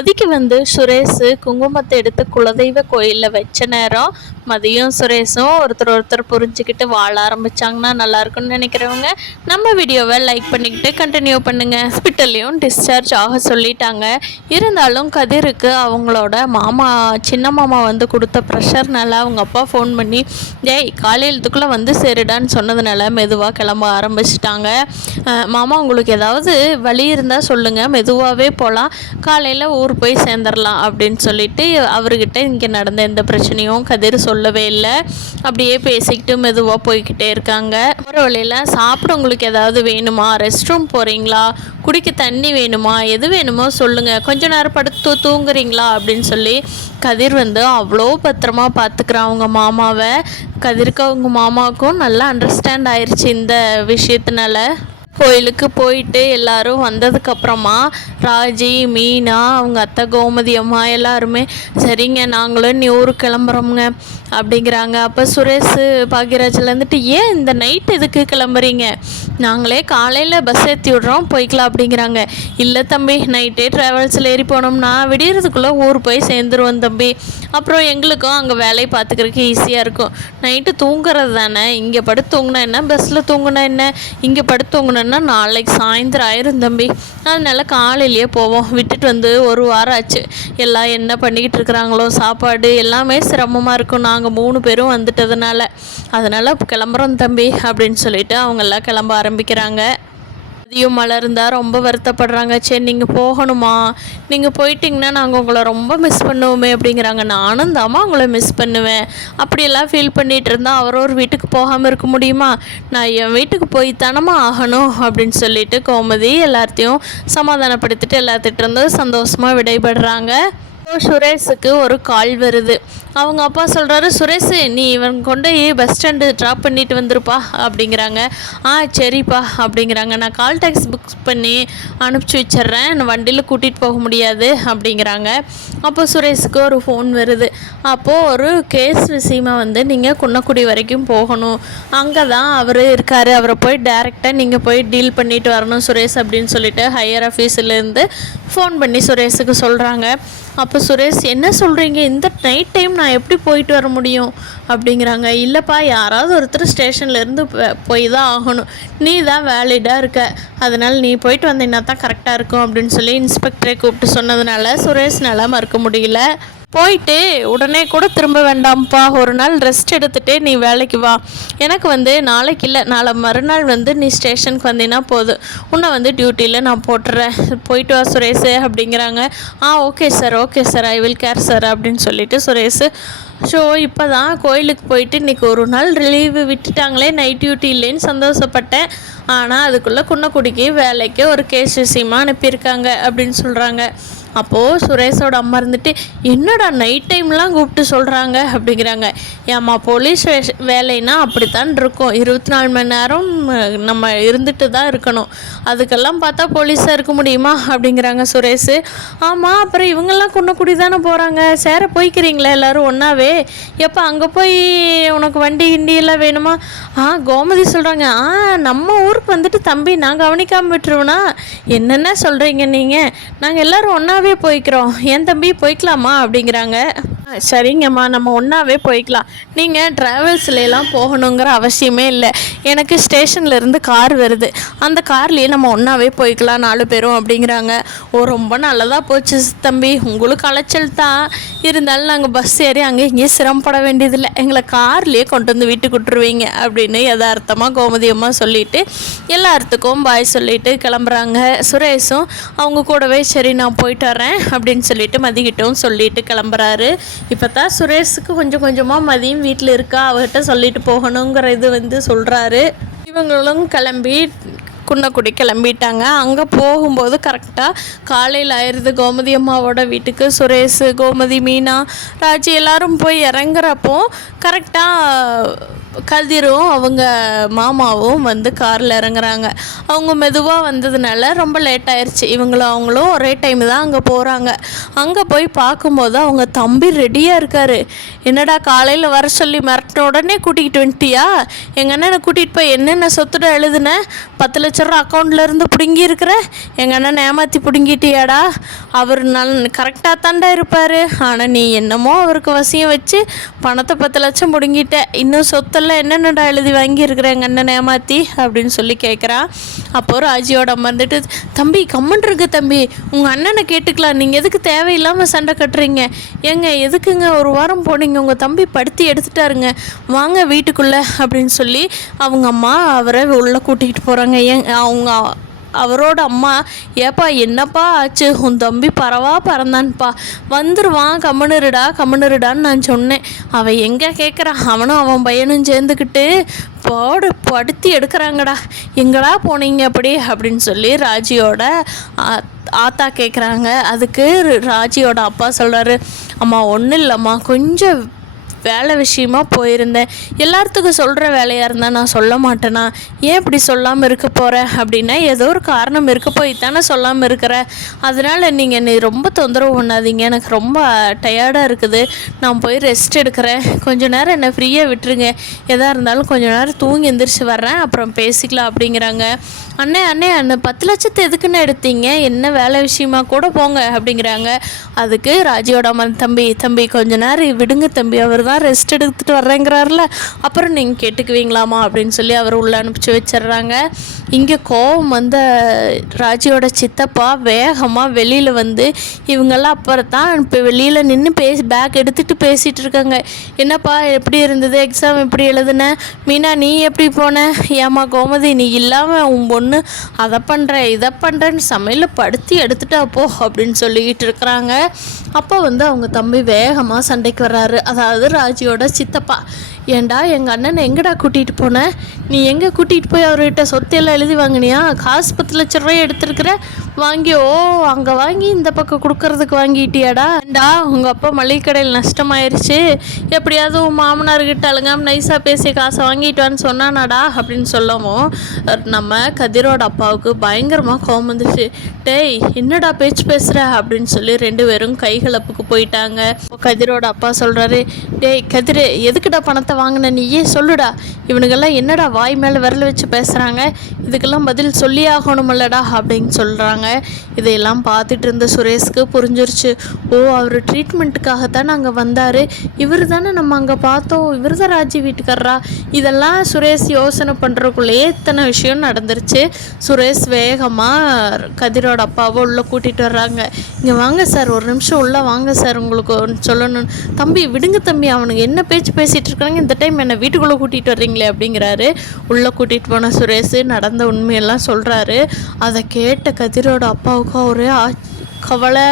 மதிக்கு வந்து சுரேஷ் குங்குமத்தை எடுத்து குலதெய்வ கோயிலில் வச்ச நேரம் மதியம் சுரேஷும் ஒருத்தர் புரிஞ்சுக்கிட்டு வாழ ஆரம்பித்தாங்கன்னா நல்லாயிருக்குன்னு நினைக்கிறவங்க நம்ம வீடியோவை லைக் பண்ணிக்கிட்டு கண்டினியூ பண்ணுங்கள். ஹாஸ்பிட்டல்லையும் டிஸ்சார்ஜ் ஆக சொல்லிட்டாங்க. இருந்தாலும் கதிருக்கு அவங்களோட சின்ன மாமா வந்து கொடுத்த ப்ரெஷர்னால அவங்க அப்பா ஃபோன் பண்ணி காலையிலத்துக்குள்ளே வந்து சேருடான்னு சொன்னதுனால மெதுவாக கிளம்ப ஆரம்பிச்சிட்டாங்க. மாமா உங்களுக்கு ஏதாவது வழி இருந்தால் சொல்லுங்கள், மெதுவாகவே போகலாம், காலையில் ஊர் போய் சேர்ந்துடலாம் அப்படின்னு சொல்லிட்டு அவர்கிட்ட இங்கே நடந்த எந்த பிரச்சனையும் கதிர் சொல்லவே இல்லை. அப்படியே பேசிக்கிட்டு மெதுவாக போய்கிட்டே இருக்காங்க. ஒரு வழியில் சாப்பிட உங்களுக்கு ஏதாவது வேணுமா, ரெஸ்ட் ரூம் போகிறீங்களா, குடிக்க தண்ணி வேணுமா, எது வேணுமோ சொல்லுங்கள், கொஞ்ச நேரம் படுத்து தூங்குறீங்களா அப்படின்னு சொல்லி கதிர் வந்து அவ்வளோ பத்திரமா பார்த்துக்கிறான் அவங்க மாமாவை. கதிருக்கு அவங்க மாமாவுக்கும் நல்லா அண்டர்ஸ்டாண்ட் ஆயிடுச்சு இந்த விஷயத்தினால. கோயிலுக்கு போயிட்டு எல்லாரும் வந்ததுக்கப்புறமா ராஜி, மீனா, அவங்க அத்தை கோமதி அம்மா எல்லாருமே சரிங்க நாங்களும் நீ ஊருக்கு கிளம்புறோங்க அப்படிங்கிறாங்க. அப்போ சுரேஷ் பாக்யராஜில் இருந்துட்டு ஏன் இந்த நைட் எதுக்கு கிளம்புறீங்க, நாங்களே காலையில் பஸ் ஏற்றி விட்றோம் போய்க்கலாம் அப்படிங்கிறாங்க. இல்லை தம்பி, நைட்டே ட்ராவல்ஸில் ஏறி போனோம்னா விடியறதுக்குள்ளே ஊர் போய் சேர்ந்துருவோம் தம்பி, அப்புறம் எங்களுக்கும் அங்கே வேலையை பார்த்துக்கிறதுக்கு ஈஸியாக இருக்கும். நைட்டு தூங்குறது தானே, இங்கே படுத்து தூங்கினா என்ன, பஸ்ஸில் தூங்கினா என்ன, இங்கே படுத்து தூங்கினோன்னா நாளைக்கு சாயந்தரம் ஆயிரும் தம்பி, அதனால காலையிலேயே போவோம். விட்டுட்டு வந்து ஒரு வாரம் ஆச்சு, எல்லாம் என்ன பண்ணிக்கிட்டு இருக்கிறாங்களோ, சாப்பாடு எல்லாமே சிரமமாக இருக்கும், நாங்கள் 3 பேரும் வந்துட்டதுனால, அதனால் கிளம்புறோம் தம்பி அப்படின்னு சொல்லிட்டு அவங்கெல்லாம் கிளம்ப ஆரம்பிக்கிறாங்க. மதியம் மலர்ந்தால் ரொம்ப வருத்தப்படுறாங்க. சரி நீங்கள் போகணுமா, நீங்கள் போயிட்டிங்கன்னா நாங்கள் உங்களை ரொம்ப மிஸ் பண்ணுவோமே அப்படிங்கிறாங்க. நானும் தாம்மா உங்களை மிஸ் பண்ணுவேன், அப்படியெல்லாம் ஃபீல் பண்ணிகிட்டு இருந்தால் அவரோர் வீட்டுக்கு போகாமல் இருக்க முடியுமா, நான் என் வீட்டுக்கு போய் தானம்மா ஆகணும் அப்படின்னு சொல்லிட்டு கோமதி எல்லாத்தையும் சமாதானப்படுத்திட்டு எல்லாத்திட்ட இருந்து சந்தோஷமாக விடைபடுறாங்க. சுரேஷுக்கு ஒரு கால் வருது. அவங்க அப்பா சொல்கிறாரு, சுரேஷ் நீ இவன் கொண்டு பஸ் ஸ்டாண்டு ட்ராப் பண்ணிட்டு வந்துருப்பா அப்படிங்கிறாங்க. சரிப்பா அப்படிங்கிறாங்க. நான் கால் டாக்ஸி புக் பண்ணி அனுப்பிச்சி வச்சிட்றேன், நான் வண்டியில் கூட்டிகிட்டு போக முடியாது அப்படிங்கிறாங்க. அப்போ சுரேஷுக்கு ஒரு ஃபோன் வருது. அப்போது ஒரு கேஸ் விஷயமா வந்து நீங்கள் குன்னக்குடி வரைக்கும் போகணும், அங்கே தான் அவர் இருக்கார், அவரை போய் டைரெக்டாக நீங்கள் போய் டீல் பண்ணிட்டு வரணும் சுரேஷ் அப்படின்னு சொல்லிட்டு ஹையர் ஆஃபீஸிலேருந்து ஃபோன் பண்ணி சுரேஷுக்கு சொல்கிறாங்க. அப்போ சுரேஷ் என்ன சொல்கிறீங்க, இந்த நைட் டைம் நான் எப்படி போயிட்டு வர முடியும் அப்படிங்கிறாங்க. இல்லைப்பா, யாராவது ஒருத்தர் ஸ்டேஷன்லேருந்து போய் தான் ஆகணும், நீ தான் வேலிடாக இருக்க, அதனால் நீ போயிட்டு வந்தீங்கன்னா தான் கரெக்டாக இருக்கும் அப்படின்னு சொல்லி இன்ஸ்பெக்டரை கூப்பிட்டு சொன்னதுனால சுரேஷ்னால் மறுக்க முடியல. போயிட்டு உடனே கூட திரும்ப வேண்டாம்ப்பா, ஒரு நாள் ரெஸ்ட் எடுத்துகிட்டே நீ வேலைக்கு வா, எனக்கு வந்து நாளைக்கு இல்லை நாளை மறுநாள் வந்து நீ ஸ்டேஷனுக்கு வந்தீங்கன்னா போதும், உன்னை வந்து டியூட்டியில் நான் போட்டுறேன், போயிட்டு வா சுரேஷ் அப்படிங்கிறாங்க. Okay sir I will care sir அப்படின்னு சொல்லிட்டு சுரேஷ் இப்போ தான் கோயிலுக்கு போயிட்டு இன்றைக்கி ஒரு நாள் லீவு விட்டுட்டாங்களே, நைட் டியூட்டி இல்லைன்னு சந்தோஷப்பட்டேன், ஆனால் அதுக்குள்ளே குன்னக்குடிக்கு வேலைக்கு ஒரு கேஸ் விஷயமாக அனுப்பியிருக்காங்க அப்படின்னு சொல்கிறாங்க. அப்போது சுரேஷோட அம்மா இருந்துட்டு என்னடா நைட் டைம்லாம் கூப்பிட்டு சொல்கிறாங்க அப்படிங்கிறாங்க. ஏம்மா போலீஸ் வேலைன்னா அப்படித்தான் இருக்கும், 24 மணி நேரம் நம்ம இருந்துட்டு தான் இருக்கணும், அதுக்கெல்லாம் பார்த்தா போலீஸாக இருக்க முடியுமா அப்படிங்கிறாங்க சுரேஷ். ஆமாம், அப்புறம் இவங்கெல்லாம் குன்னக்குடி தானே போகிறாங்க, சேர போய்க்கிறீங்களா எல்லோரும் ஒன்றாவே, எப்போ அங்கே போய் உனக்கு வண்டி கிண்டியெல்லாம் வேணுமா, கோமதி சொல்கிறாங்க. நம்ம ஊருக்கு வந்துட்டு தம்பி நான் கவனிக்காமல் விட்டுருவோனா, என்னென்ன சொல்கிறீங்க நீங்கள், நாங்கள் எல்லோரும் ஒன்றா போய்க்கிறோம், என் தம்பி போய்க்கலாமா அப்படிங்கிறாங்க. சரிங்கம்மா, நம்ம ஒன்றாவே போய்க்கலாம், நீங்கள் ட்ராவல்ஸ்லாம் போகணுங்கிற அவசியமே இல்லை, எனக்கு ஸ்டேஷன்லேருந்து கார் வருது, அந்த கார்லேயே நம்ம ஒன்றாவே போய்க்கலாம் 4 பேரும் அப்படிங்கிறாங்க. ரொம்ப நல்லதாக போச்சு தம்பி, உங்களுக்கு அலைச்சல் தான், இருந்தாலும் நாங்கள் பஸ் ஏறி அங்கே இங்கேயும் சிரமப்பட வேண்டியதில்லை, எங்களை கார்லேயே கொண்டு வந்து வீட்டுக்கு விட்டுருவீங்க அப்படின்னு யதார்த்தமாக கோமதியம்மா சொல்லிவிட்டு எல்லாத்துக்கும் பாய் சொல்லிவிட்டு கிளம்புறாங்க. சுரேஷும் அவங்க கூடவே சரி நான் போயிட்டு வரேன் அப்படின்னு சொல்லிட்டு மதிக்கிட்டும் சொல்லிட்டு கிளம்புறாரு. இப்போ தான் சுரேஷுக்கு கொஞ்சம் கொஞ்சமாக மதியம் வீட்டில் இருக்கா, அவர்கிட்ட சொல்லிட்டு போகணுங்கிற இது வந்து சொல்கிறாரு. இவங்களும் கிளம்பி குன்னக்குடி கிளம்பிட்டாங்க. அங்கே போகும்போது கரெக்டாக காலையில் ஆயிடுது கோமதி அம்மாவோட வீட்டுக்கு. சுரேஷ், கோமதி, மீனா, ராஜி எல்லோரும் போய் இறங்குறப்போ கரெக்டாக கதிரும் அவங்க மாமாவும் வந்து காரில் இறங்குறாங்க. அவங்க மெதுவாக வந்ததுனால ரொம்ப லேட் ஆயிடுச்சு. அவங்களும் ஒரே டைம் தான் அங்கே போகிறாங்க. அங்கே போய் பார்க்கும்போது அவங்க தம்பி ரெடியாக இருக்கார். என்னடா காலையில் வர சொல்லி மிரட்டின உடனே கூட்டிகிட்டு வந்துட்டியா? எங்கள் அண்ணனை கூட்டிகிட்டு போய் என்னென்ன சொத்துட எழுதுனேன்? 10 லட்ச ரூபா அக்கௌண்ட்லேருந்து பிடுங்கி இருக்கிற எங்கள் அண்ணனை ஏமாற்றி பிடுங்கிட்டியாடா? அவர் கரெக்டாக தாண்டா இருப்பார். ஆனால் நீ என்னமோ அவருக்கு வசியம் வச்சு பணத்தை 10 லட்சம் பிடுங்கிட்ட. இன்னும் சொத்தெல்லாம் என்னென்னடா எழுதி வாங்கியிருக்கிற எங்கள் அண்ணனை ஏமாற்றி அப்படின்னு சொல்லி கேட்குறான். அப்போது ராஜியோட அம்மா வந்துட்டு, தம்பி கம்மன் இருக்கு தம்பி, உங்கள் அண்ணனை கேட்டுக்கலாம், நீங்கள் எதுக்கு தேவையில்லாமல் சண்டை கட்டுறீங்க? ஏங்க எதுக்குங்க ஒரு வாரம் போனீங்க, உங்கள் தம்பி படுத்தி எடுத்துட்டாருங்க, வாங்க வீட்டுக்குள்ளே அப்படின்னு சொல்லி அவங்க அம்மா அவரை உள்ளே கூட்டிகிட்டு போகிறாங்க. அவரோட அம்மா, ஏப்பா என்னப்பா ஆச்சு, உன் தம்பி பறந்தான்ப்பா, வந்துடுவான், கம்முனுருடான்னு நான் சொன்னேன். அவன் எங்கே கேட்குறான், அவனும் அவன் பையனும் சேர்ந்துக்கிட்டு படுத்தி எடுக்கிறாங்கடா, எங்கடா போனீங்க அப்படின்னு சொல்லி ராஜியோட ஆத்தா கேட்குறாங்க. அதுக்கு ராஜியோட அப்பா சொல்கிறாரு, அம்மா ஒன்றும் இல்லைம்மா, கொஞ்சம் வேலை விஷயமா போயிருந்தேன். எல்லாத்துக்கும் சொல்கிற வேலையாக இருந்தால் நான் சொல்ல மாட்டேனா? ஏன் இப்படி சொல்லாமல் இருக்க போகிறேன் அப்படின்னா, ஏதோ ஒரு காரணம் இருக்க போய் தானே சொல்லாமல் இருக்கிற. அதனால் நீங்கள் என்னை ரொம்ப தொந்தரவு பண்ணாதீங்க, எனக்கு ரொம்ப டயர்டாக இருக்குது, நான் போய் ரெஸ்ட் எடுக்கிறேன், கொஞ்சம் நேரம் என்னை ஃப்ரீயாக விட்டுருங்க, எதாக இருந்தாலும் கொஞ்சம் நேரம் தூங்கி எந்திரிச்சு வர்றேன், அப்புறம் பேசிக்கலாம் அப்படிங்கிறாங்க. அண்ணே அந்த 10 லட்சத்தை எதுக்குன்னு எடுத்தீங்க, என்ன வேலை விஷயமா கூட போங்க அப்படிங்கிறாங்க. அதுக்கு ராஜியோட அம்மா, தம்பி கொஞ்ச நேரம் விடுங்க தம்பி, அவர் தான் ரெஸ்ட் எடுத்துகிட்டு வர்றேங்கிறாருல, அப்புறம் நீங்கள் கேட்டுக்குவீங்களாமா அப்படின்னு சொல்லி அவர் உள்ளே அனுப்பிச்சி வச்சிடுறாங்க. இங்கே கோவம் வந்த ராஜியோட சித்தப்பா வேகமாக வெளியில் வந்து, இவங்கெல்லாம் அப்புறம் தான் இப்போ வெளியில் நின்று பேக் எடுத்துகிட்டு பேசிகிட்டு இருக்காங்க. என்னப்பா எப்படி இருந்தது, எக்ஸாம் எப்படி எழுதுன, மீனா நீ எப்படி போன, ஏமா கோமதி நீ இல்லாமல் உன் பொண்ணு அதை பண்ணுறேன் இதை பண்ணுறேன்னு சமையலில் படுத்தி எடுத்துட்டா போ அப்படின்னு சொல்லிக்கிட்டு இருக்கிறாங்க. அப்போ வந்து அவங்க தம்பி வேகமாக சண்டைக்கு வர்றாரு. அதாவது ராஜியோட சித்தப்பா, ஏண்டா எங்கள் அண்ணனை எங்கடா கூட்டிகிட்டு போனேன், நீ எங்கே கூட்டிகிட்டு போய் அவர்கிட்ட சொத்தையெல்லாம் எழுதி வாங்கினியா, காசு 10 லட்ச ரூபாய் எடுத்துருக்குற, அங்கே வாங்கி இந்த பக்கம் கொடுக்கறதுக்கு வாங்கிட்டியாடா? உங்கள் அப்பா மளிகை கடையில் நஷ்டமாயிருச்சு, எப்படியாவது உன் மாமனார்கிட்ட அழுங்காமல் நைஸாக பேசி காசை வாங்கிட்டு வான்னு சொன்னானாடா அப்படின்னு சொல்லவும், நம்ம கதிரோட அப்பாவுக்கு பயங்கரமாக கோவம் வந்துச்சு. டேய் என்னடா பேச்சு பேசுகிற அப்படின்னு சொல்லி 2 பேரும் கைகலப்புக்கு போயிட்டாங்க. கதிரோட அப்பா சொல்கிறாரு, டேய் கதிரே எதுக்குடா பணத்தை வாங்கின நீயே சொல்லுடா, இவனுக்கெல்லாம் என்னடா வாய் மேலே விரல் வச்சு பேசுகிறாங்க, இதுக்கெல்லாம் பதில் சொல்லி ஆகணுமில்லடா அப்படின்னு சொல்கிறாங்க. இதையெல்லாம் பார்த்துட்டு இருந்த சுரேஷ்க்கு புரிஞ்சிருச்சு. அவர் ட்ரீட்மெண்ட்டுக்காகத்தான் அங்கே வந்தார், இவர் தானே நம்ம அங்கே பார்த்தோம், இவர் தான் ராஜி வீட்டுக்காரரா. இதெல்லாம் சுரேஷ் யோசனை பண்ணுறக்குள்ளேயே இத்தனை விஷயம் நடந்துருச்சு. சுரேஷ் வேகமாக கதிரோட அப்பாவை உள்ளே கூட்டிகிட்டு வர்றாங்க. இங்கே வாங்க சார், ஒரு நிமிஷம் உள்ளே வாங்க சார், உங்களுக்கு சொல்லணும். தம்பி விடுங்க தம்பி, அவனுக்கு என்ன பேச்சு பேசிகிட்டு இருக்காங்க, இந்த டைம் என்னை வீட்டுக்குள்ளே கூட்டிகிட்டு வர்றீங்களே அப்படிங்கிறாரு. உள்ளே கூட்டிகிட்டு போன சுரேஷ் நடந்த உண்மையெல்லாம் சொல்கிறாரு. அதை கேட்ட கதிரோட அப்பாவுக்கு ஒரே கவலை,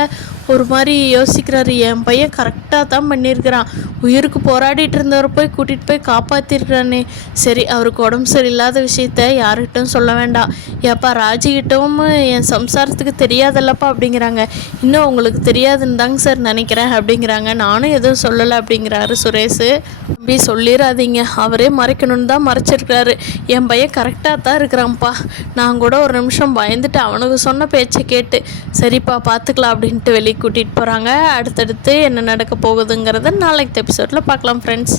ஒரு மாதிரி யோசிக்கிறாரு. என் பையன் கரெக்டாக தான் பண்ணியிருக்கிறான், உயிருக்கு போராடிட்டு இருந்தவரை போய் கூட்டிகிட்டு போய் காப்பாற்றிருக்கிறானே. சரி, அவருக்கு உடம்பு சரியில்லாத விஷயத்த யார்கிட்டும் சொல்ல வேண்டாம். ஏப்பா ராஜிக்கிட்டவும் என் சம்சாரத்துக்கு தெரியாதல்லப்பா அப்படிங்கிறாங்க. இன்னும் உங்களுக்கு தெரியாதுன்னு தாங்க சார் நினைக்கிறேன் அப்படிங்கிறாங்க. நானும் எதுவும் சொல்லலை அப்படிங்கிறாரு சுரேஷ். தம்பி சொல்லிடாதீங்க, அவரே மறைக்கணும்னு தான் மறைச்சிருக்கிறாரு, என் பையன் கரெக்டாக தான் இருக்கிறான்ப்பா. நான் கூட ஒரு நிமிஷம் பயந்துட்டு அவனுக்கு சொன்ன பேச்சை கேட்டு சரிப்பா பார்த்துக்கலாம் அப்படின்ட்டு வெளியே கூட்டிகிட்டு போகிறாங்க. அடுத்தடுத்து என்ன நடக்க போகுதுங்கிறத நாளைக்கு எபிசோடில் பார்க்கலாம் ஃப்ரெண்ட்ஸ்.